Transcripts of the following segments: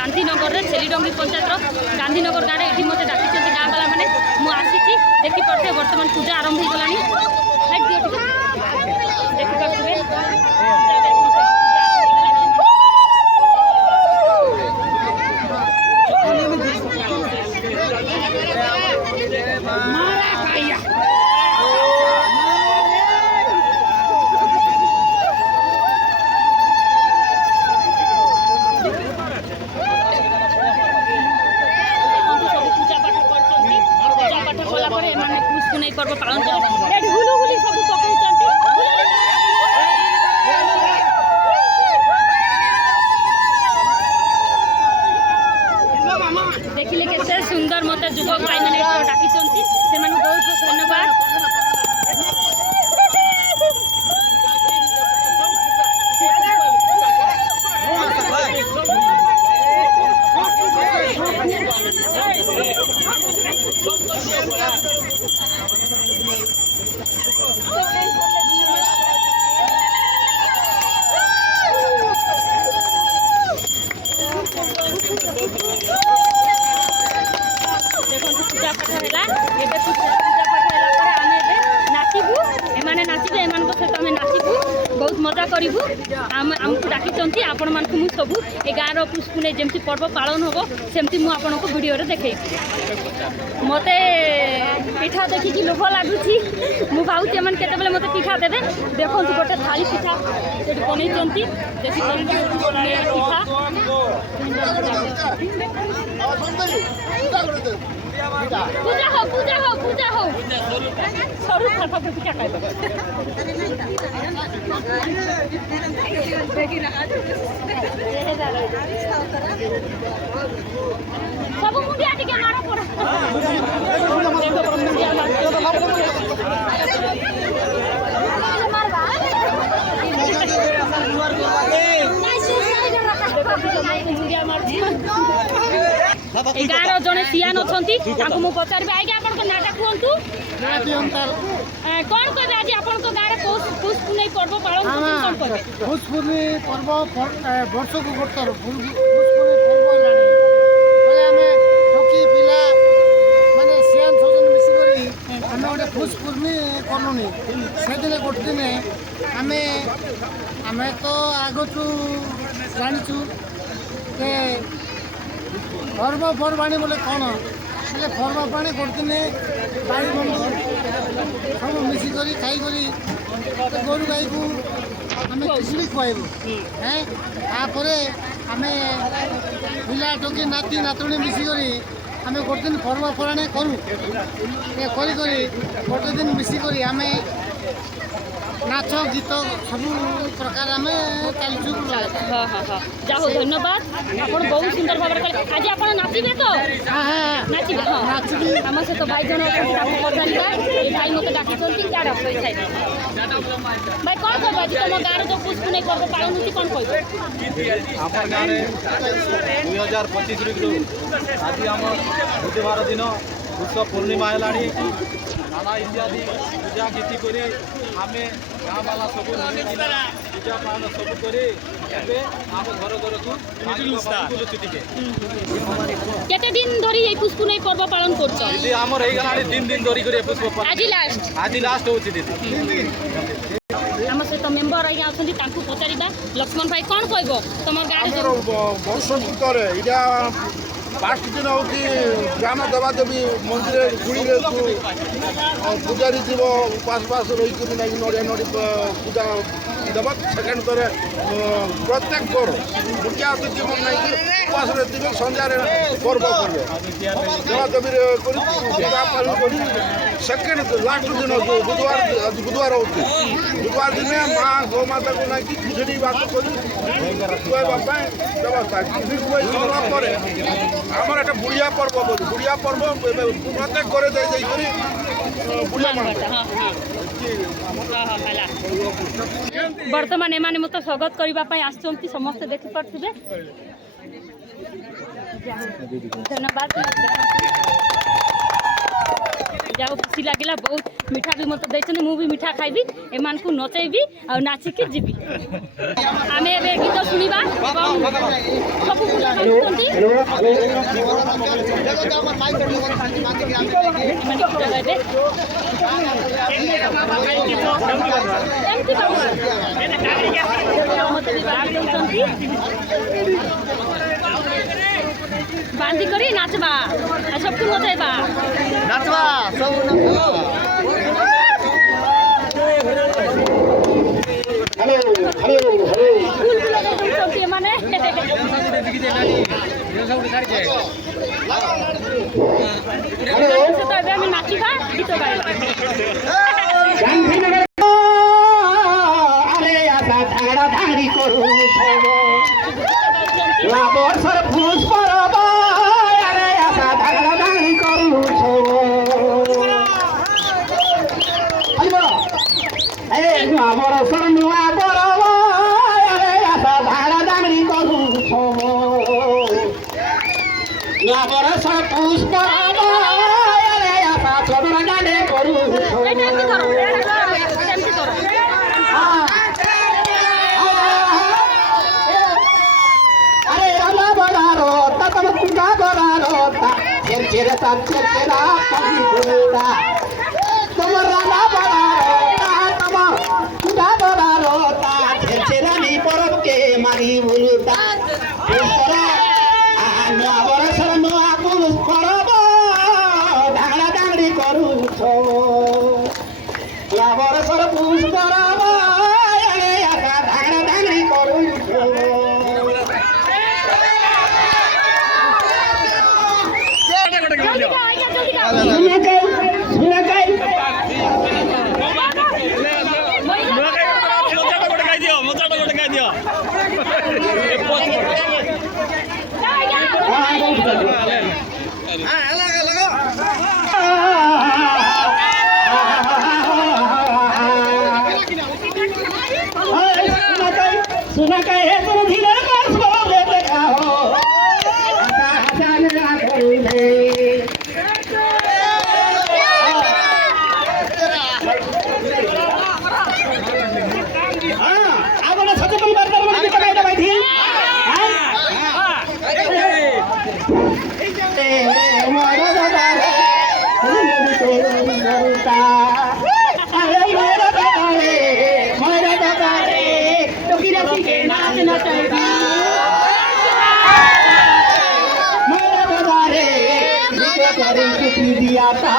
गांधीनगर में छेलीडंगी पंचायत गांधीनगर गाँव ये मत डाकी गाँ वाला मैंने मुझे देखिपे बर्तमान पूजा आरंभ हो गलानी देखिपे पर्व पालन कर हुलुहुली सब देखिले के सुंदर मत युवक भाई मैंने डाकी से बहुत बहुत धन्यवाद। पूजा पाठ है पूजा पाठ है नाचबू एमाने नाचे एम सहित आम नाचबू बहुत मजा करूँ आमको डाकी आपण मानक मुझे सब ए गाँव पुष्पू नहीं जमी पर्व पालन हम सेमती मुझे वीडियो देखे मत पिठा देखिकी लोभ लगुच मुझे भावुँ एम के मत पिठा देवे देखो गोटे थाली पिठा बनई पूजा हो पूजा हो पूजा हो सरू खाता पिठा खाए सब मुंडिया टिके मारो पड़ा गाँव जड़े सियान अच्छा पचार आगे आप नाटा कहतु कौन कहे आज आप गाँव पुष्पूर्णी पर्व पालन पुष्पूर्णी पर्व वर्ष को गोटे पुष्पूर्णी पर्व टोकी पिला माने सियान सजन मिसिक आम गोटे पुष्पूर्णी कलुनी से दिन गोटे दिन आम तो आगु जाचु पर्वपर्वाणी बोले कौन हेल्ले पर्वपर्वाणी गोटे दिन भाई बंधु सब मिसिक खाई गोरु गाई को आम खिचड़ी खुआबू तापर आम पिला टोकी नाती नातुणी मिसिक आम गोटे दिन पर्वपर्वाणी करूँ गोटे दिन मिसिक आम नाच गीत सब प्रकार आम चलचु हाँ हाँ हाँ जाओ धन्यवाद आप बहुत सुंदर भाव कले आज आप नाचे तो नाचे हाँ आम सहित भाई जन पचारा भाई मत डाक भाई कौन कह आज तुम गाँव जो पुष्पूर्णी पर्व पालन होती कौन कह आम गाँव 2025 आज आम बुधवार दिन पुष्प पूर्णिमा है नाना इत्यादि पूजा गीति कर आम गाँव वाला सब पूजा पालन सब कर आम घर घर को केते दिन धरी ये पुष्पूर्णी पर्व पालन कर दीदी आमर हो गला 3 दिन धरिक पुष्प आज लास्ट हो दीदी आम सहित मेम्बर आज्ञा अच्छा पचारा लक्ष्मण भाई कौन कह तुम गाँव फास्ट दिन हूँ ग्राम देवादेवी मंदिर गुड़ी पूजारी थी उपास रही नड़िया नड़ी पूजा देव सेकेंड थोड़े प्रत्येक घर मुखिया अतिथि मन नहीं उपास थे सन्धार पर्व करेंगे देवादेवी पूजा पालन कर सेकेंड लास्ट दिन बुधवार होती बुधवार दिन माँ गौ माता को नहीं खिचड़ी बात कर व्यवस्था आमर एक बुढ़िया पर्व बोली बुढ़िया पर्व प्रत्येक घरे जाइए बुढ़िया बर्तमान एमाने मत स्वागत करने आसुँच समस्ते देखिपे धन्यवाद ଯାହା ଖୁସି ଲାଗିଲା ବହୁତ ମିଠା ବି ମୋତେ ଦେଇଛନ୍ତି ମୁଁ ବି ମିଠା ଖାଇବି ଏମାନଙ୍କୁ ନଚେଇବି ଆଉ ନାଚିକି ଯିବି ଆମେ ଏବେ ଗୀତ ଶୁଣିବା ଏବଂ ସବୁ ପୂଜା କରୁଛନ୍ତି बांधी करी नाचबा सबको नचेबा नाचवा सब माने नाचिबा गीत गाइबा ବର୍ଷର ପୁଷ୍ପ ଆରେ ଆଶା ଧାଗଡ଼ା ଦାଣି କରୁଛ ନୂଆ ବର୍ଷର ନୂଆ ପରବ ଆରେ ଆଶା ଧାଗଡ଼ା ଦାଣି କରୁଛ ନୂଆ ବର୍ଷର ପୁଷ୍ପ ଆରେ ଆଶା ଚଦରା ଦାଣି କରୁଛ মারি বুলুতা বরসর নূয়া পুরুষ করব ধাগড়া দাগড়ি করুছ বরসর পুরুষ করব ধাগড়া দাগড়ি করুছ सुना कहे तुम धीरे बस बोले देखाओ जाने करूँगे हाँ आप बोले सच तुम बात करो मुझे पता है भाई थी मोरा दादा मुझे तेरे करूँगा अरे मोरा दादा के नाच नचेगी मेरा बदारे मुझे करी कुछ दिया था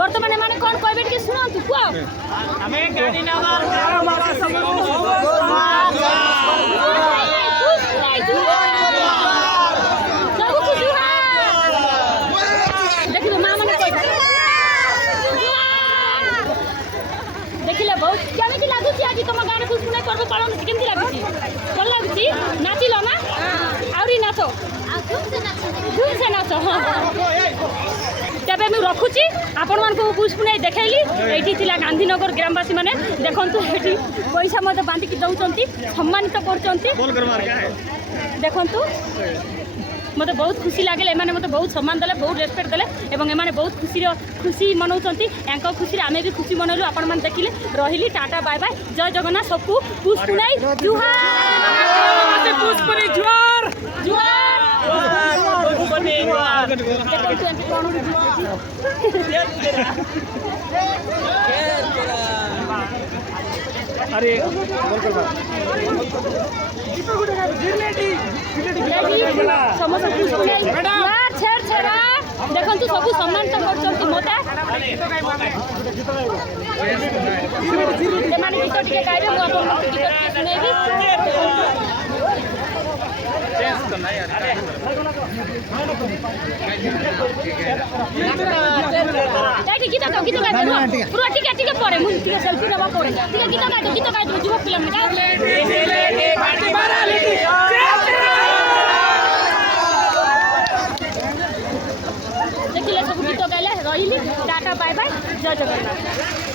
বর্তমানে মানে কোন কইবে কি শুনন্তু কুয়া ଆମେ ଗାଡ଼ି ନେବା ବାରମାସ ଦେଖିଲୁ ମା ମାନେ ଦେଖିଲେ ବହୁତ କେମିତି ଲାଗୁଛି ଆଜି ତମ ଗାଁରେ ପୁଷ୍ପୁନେଇ ପର୍ବ ପାଳନ କେମିତି ଲାଗୁଛି ଭଲ ଲାଗୁଛି ନାଚିଲ ନା ଆହୁରି ନାଚ ଧୁମସେ ନାଚ ତେବେ ମୁଁ ରଖୁଛି ଆପଣମାନଙ୍କୁ ପୁଷ୍ପୁନେଇ ଦେଖେଇଲି ଏଇଠି ଥିଲା ଗାନ୍ଧୀନଗର ଗ୍ରାମବାସୀ ମାନେ ଦେଖନ୍ତୁ ଏଠି ପଇସା ମଧ୍ୟ ବାନ୍ଧିକି ଦେଉଛନ୍ତି ସମ୍ମାନିତ କରୁଛନ୍ତି ଦେଖନ୍ତୁ ମୋତେ ବହୁତ ଖୁସି ଲାଗିଲା ଏମାନେ ମୋତେ ବହୁତ ସମ୍ମାନ ଦେଲେ ବହୁତ ରେସ୍ପେକ୍ଟ ଦେଲେ ଏବଂ ଏମାନେ ବହୁତ ଖୁସି ମନାଉଛନ୍ତି ୟାଙ୍କ ଖୁସିରେ ଆମେ ବି ଖୁସି ମନାଇଲୁ ଆପଣମାନେ ଦେଖିଲେ ରହିଲି ଟାଟା ବାଏ ବାଏ ଜୟ ଜଗନ୍ନାଥ ସବୁ ପୁଷ୍ପୁନେଇ ଜୁହାର ପୁଷ୍ପୁନେଇ ଜୁହାର ଦେଖନ୍ତୁ ଏମିତି କ'ଣ अरे ସମସ୍ତ ଛେଡ଼ ଛେଡ଼ା ଦେଖନ୍ତୁ ସବୁ ସମ୍ମାନିତ କରୁଛନ୍ତି ମୋତେ ସେମାନେ ଗୀତ ଟିକେ ଗାଇବେ ମୁଁ ଆପଣଙ୍କୁ ଗୀତ ଟିକେ ଶୁଣେଇବି গীত গাইবে পুরো টিকে পরে ମୁଁ ଟିକେ ସେଲ୍ଫି ନେବା ପରେ ଟିକେ ଗୀତ ଗାଇଦେବୁ ଯୁବ ପିଲାମାନେ ଦେଖିଲେ ସବୁ ଗୀତ ଗାଇଲେ ରହିଲି ଟାଟା ବାଏ ବାଏ ଜୟ ଜଗନ୍ନାଥ।